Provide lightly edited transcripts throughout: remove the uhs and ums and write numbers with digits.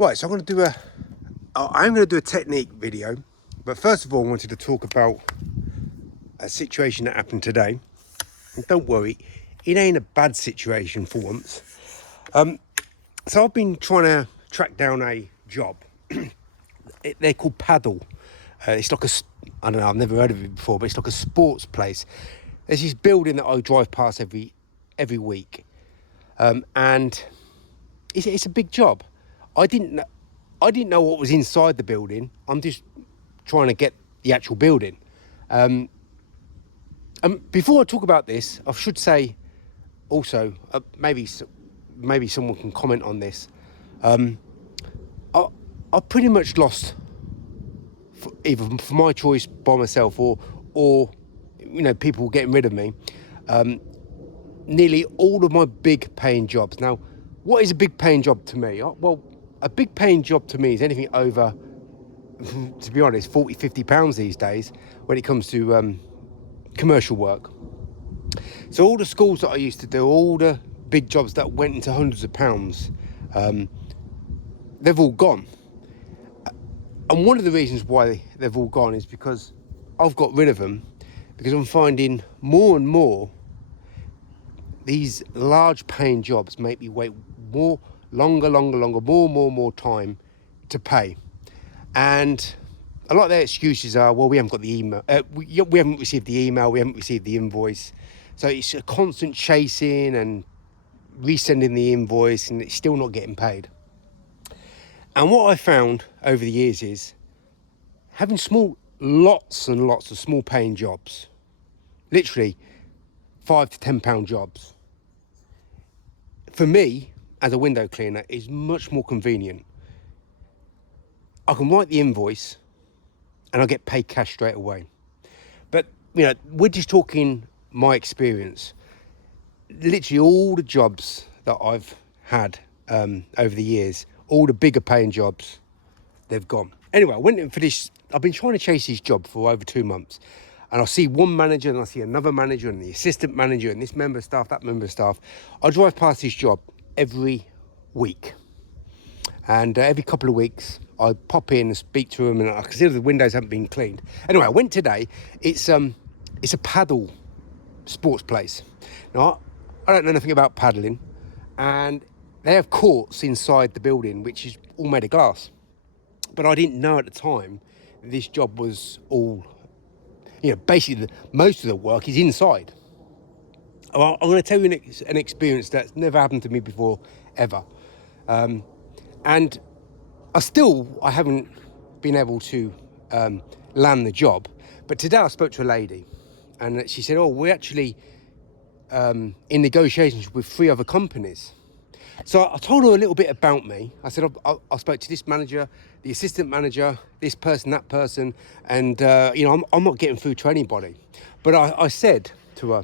Right, so I'm going to do a technique video, but first of all, I wanted to talk about a situation that happened today. And don't worry, it ain't a bad situation for once. So I've been trying to track down a job. They're called Paddle. It's like I don't know, I've never heard of it before, but it's like a sports place. There's this building that I drive past every week, and it's a big job. I didn't know what was inside the building. I'm just trying to get the actual building. Before I talk about this, I should say also, maybe someone can comment on this. I pretty much lost, either for my choice by myself or people getting rid of me, nearly all of my big paying jobs. Now, what is a big paying job to me? Well, a big paying job to me is anything over, to be honest, 40, 50 pounds these days when it comes to commercial work. So all the schools that I used to do, all the big jobs that went into hundreds of pounds, they've all gone. And one of the reasons why they've all gone is because I've got rid of them, because I'm finding more and more these large paying jobs make me wait longer, more time to pay. And a lot of their excuses are, well, we haven't got the email, we haven't received the email, we haven't received the invoice. So it's a constant chasing and resending the invoice, and it's still not getting paid. And what I found over the years is having lots and lots of small paying jobs, literally £5 to £10 jobs, for me as a window cleaner is much more convenient. I can write the invoice and I'll get paid cash straight away. But we're just talking my experience. Literally all the jobs that I've had over the years, all the bigger paying jobs, they've gone. Anyway, I went in for this. I've been trying to chase this job for over 2 months. And I see one manager and I see another manager and the assistant manager and this member of staff, that member of staff. I drive past this job every week. And every couple of weeks, I pop in and speak to them, and I consider the windows haven't been cleaned. Anyway, I went today. It's a paddle sports place. Now, I don't know anything about paddling, and they have courts inside the building, which is all made of glass. But I didn't know at the time this job was all, basically most of the work is inside. Well, I'm going to tell you an experience that's never happened to me before, ever. And I haven't been able to land the job. But today I spoke to a lady, and she said, oh, we're actually in negotiations with 3 other companies. So I told her a little bit about me. I said, I spoke to this manager, the assistant manager, this person, that person, and I'm not getting through to anybody. But I said to her,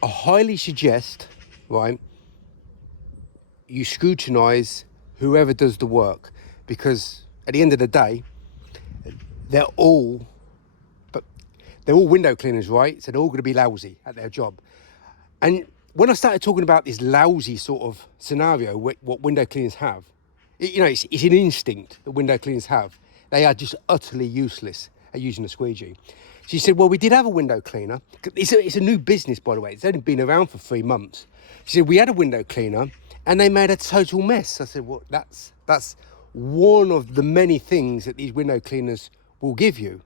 I highly suggest, right, you scrutinise whoever does the work, because at the end of the day, they're all window cleaners, right? So they're all going to be lousy at their job. And when I started talking about this lousy sort of scenario, what window cleaners have, it's an instinct that window cleaners have. They are just utterly useless at using a squeegee. She said, well, we did have a window cleaner. It's a new business, by the way. It's only been around for 3 months. She said, we had a window cleaner and they made a total mess. I said, well, that's one of the many things that these window cleaners will give you.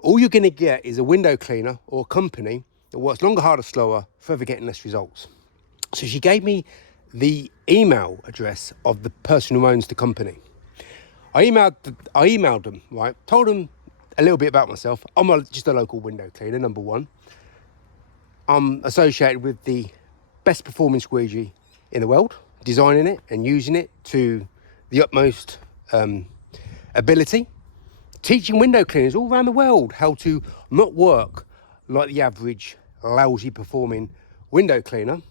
All you're going to get is a window cleaner or a company that works longer, harder, slower, forever getting less results. So she gave me the email address of the person who owns the company. I emailed them, right? Told them a little bit about myself. I'm just a local window cleaner, number one. I'm associated with the best performing squeegee in the world, designing it and using it to the utmost ability. Teaching window cleaners all around the world how to not work like the average lousy performing window cleaner.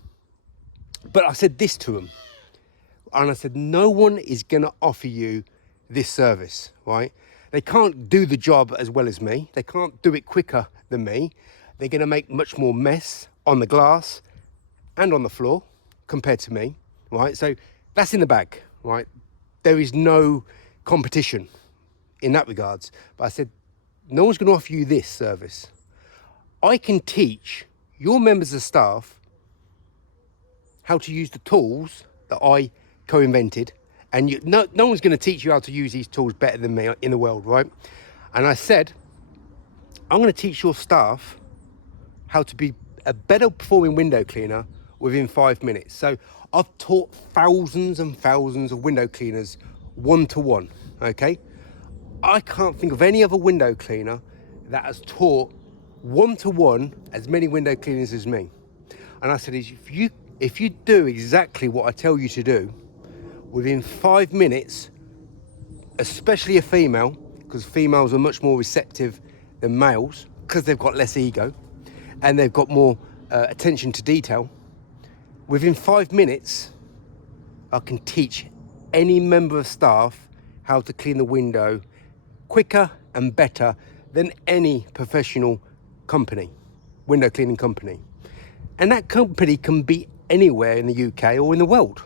But I said this to them, and I said, no one is going to offer you this service, right? They can't do the job as well as me. They can't do it quicker than me. They're going to make much more mess on the glass and on the floor compared to me, right? So that's in the bag, right? there is no competition in that regards. But I said, no one's going to offer you this service. I can teach your members of staff how to use the tools that I co-invented, and no one's going to teach you how to use these tools better than me in the world, right? And I said, I'm going to teach your staff how to be a better performing window cleaner within 5 minutes. So I've taught thousands and thousands of window cleaners one-to-one, okay? I can't think of any other window cleaner that has taught one-to-one as many window cleaners as me. And I said, if you do exactly what I tell you to do, within 5 minutes, especially a female, because females are much more receptive than males, because they've got less ego, and they've got more attention to detail, within 5 minutes, I can teach any member of staff how to clean the window quicker and better than any professional company, window cleaning company. And that company can be anywhere in the UK or in the world.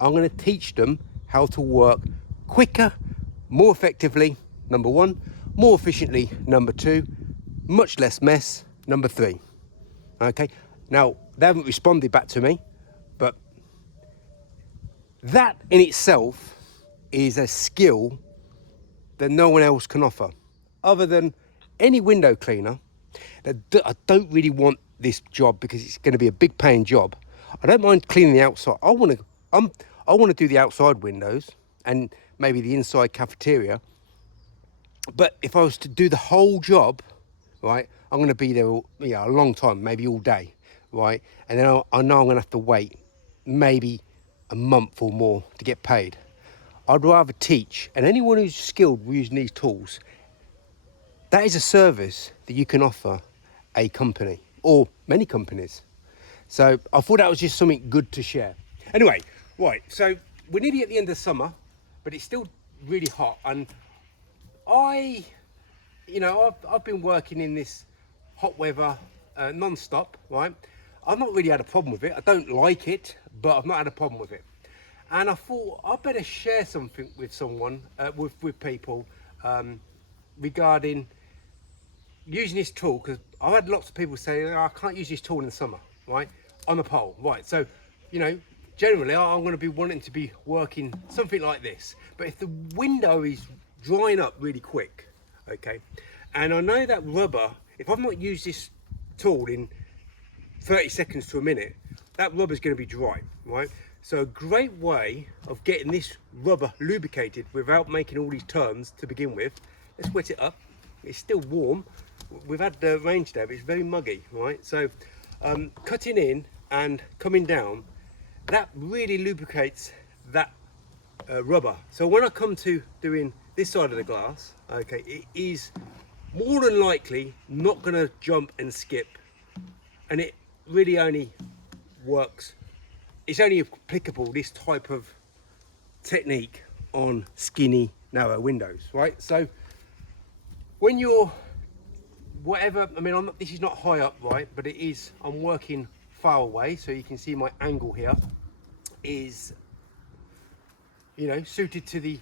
I'm going to teach them how to work quicker, more effectively, number one, more efficiently, number two, much less mess, number three. Okay, now they haven't responded back to me, but that in itself is a skill that no one else can offer, other than any window cleaner. I don't really want this job because it's going to be a big paying job. I don't mind cleaning the outside. I want to do the outside windows and maybe the inside cafeteria. But if I was to do the whole job, right, I'm going to be there a long time, maybe all day, right? And then I know I'm going to have to wait maybe a month or more to get paid. I'd rather teach, and anyone who's skilled using these tools, that is a service that you can offer a company or many companies. So I thought that was just something good to share. Anyway, right, so we're nearly at the end of summer, but it's still really hot. And I've been working in this hot weather non-stop, right? I've not really had a problem with it. I don't like it, but I've not had a problem with it. And I thought I'd better share something with someone, with people, regarding using this tool, because I've had lots of people say, oh, I can't use this tool in the summer, right? I'm a pole, right? So, generally I'm going to be wanting to be working something like this. But if the window is drying up really quick, okay, and I know that rubber, if I've not used this tool in 30 seconds to a minute, that rubber's going to be dry, right? So a great way of getting this rubber lubricated without making all these turns to begin with, let's wet it up. It's still warm. We've had the rain today, but it's very muggy, right? So cutting in and coming down, that really lubricates that rubber. So when I come to doing this side of the glass, okay, it is more than likely not going to jump and skip, and it really only works. It's only applicable, this type of technique, on skinny, narrow windows, right? So when you're this is not high up, right? But it is, I'm working far away, so you can see my angle here is, suited to the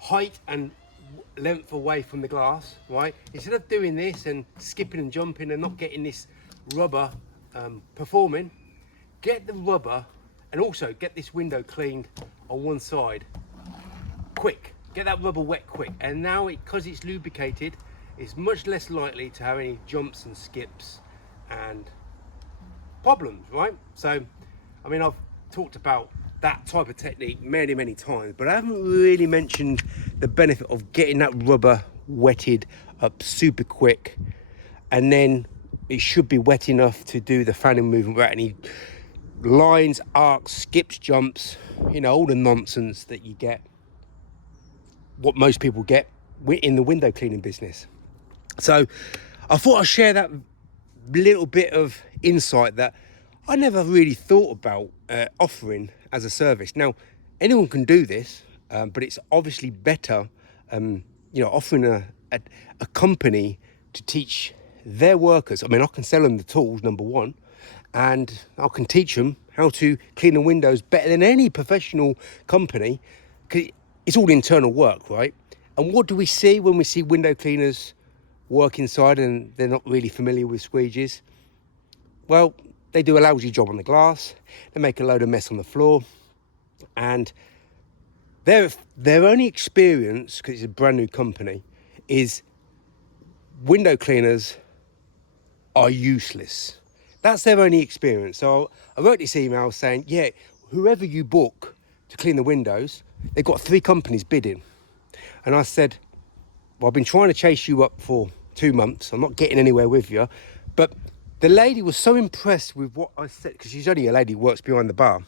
height and length away from the glass, right? Instead of doing this and skipping and jumping and not getting this rubber performing, get the rubber and also get this window cleaned on one side quick. Get that rubber wet quick, and now because it's lubricated, it's much less likely to have any jumps and skips and problems, right? So I've talked about that type of technique many times, but I haven't really mentioned the benefit of getting that rubber wetted up super quick, and then it should be wet enough to do the fanning movement without any lines, arcs, skips, jumps, all the nonsense that you get, what most people get in the window cleaning business. So I thought I'd share that little bit of insight that I never really thought about offering as a service. Now, anyone can do this, but it's obviously better, offering a company to teach their workers. I can sell them the tools, number one, and I can teach them how to clean the windows better than any professional company. 'cause it's all internal work, right? And what do we see when we see window cleaners work inside and they're not really familiar with squeegees? Well, they do a lousy job on the glass, they make a load of mess on the floor, and their only experience, because it's a brand new company, is window cleaners are useless. That's their only experience. So I wrote this email saying, yeah, whoever you book to clean the windows, they've got 3 companies bidding. And I said, well, I've been trying to chase you up for 2 months. I'm not getting anywhere with you. But the lady was so impressed with what I said, because she's only a lady who works behind the bar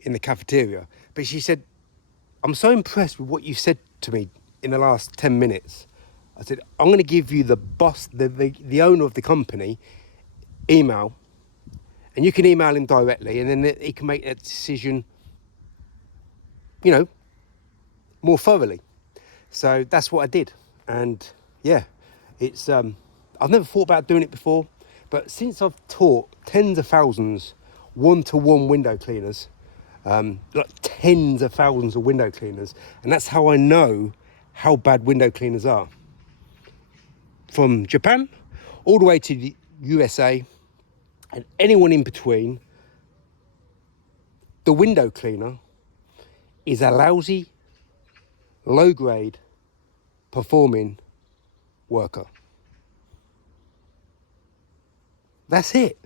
in the cafeteria. But she said, I'm so impressed with what you said to me in the last 10 minutes. I said, I'm going to give you the boss, the owner of the company, email, and you can email him directly, and then he can make that decision, you know, more thoroughly. So that's what I did. And yeah, it's I've never thought about doing it before, but since I've taught tens of thousands one-to-one window cleaners, like tens of thousands of window cleaners, and that's how I know how bad window cleaners are. From Japan all the way to the USA and anyone in between, the window cleaner is a lousy, low-grade performing worker. That's it.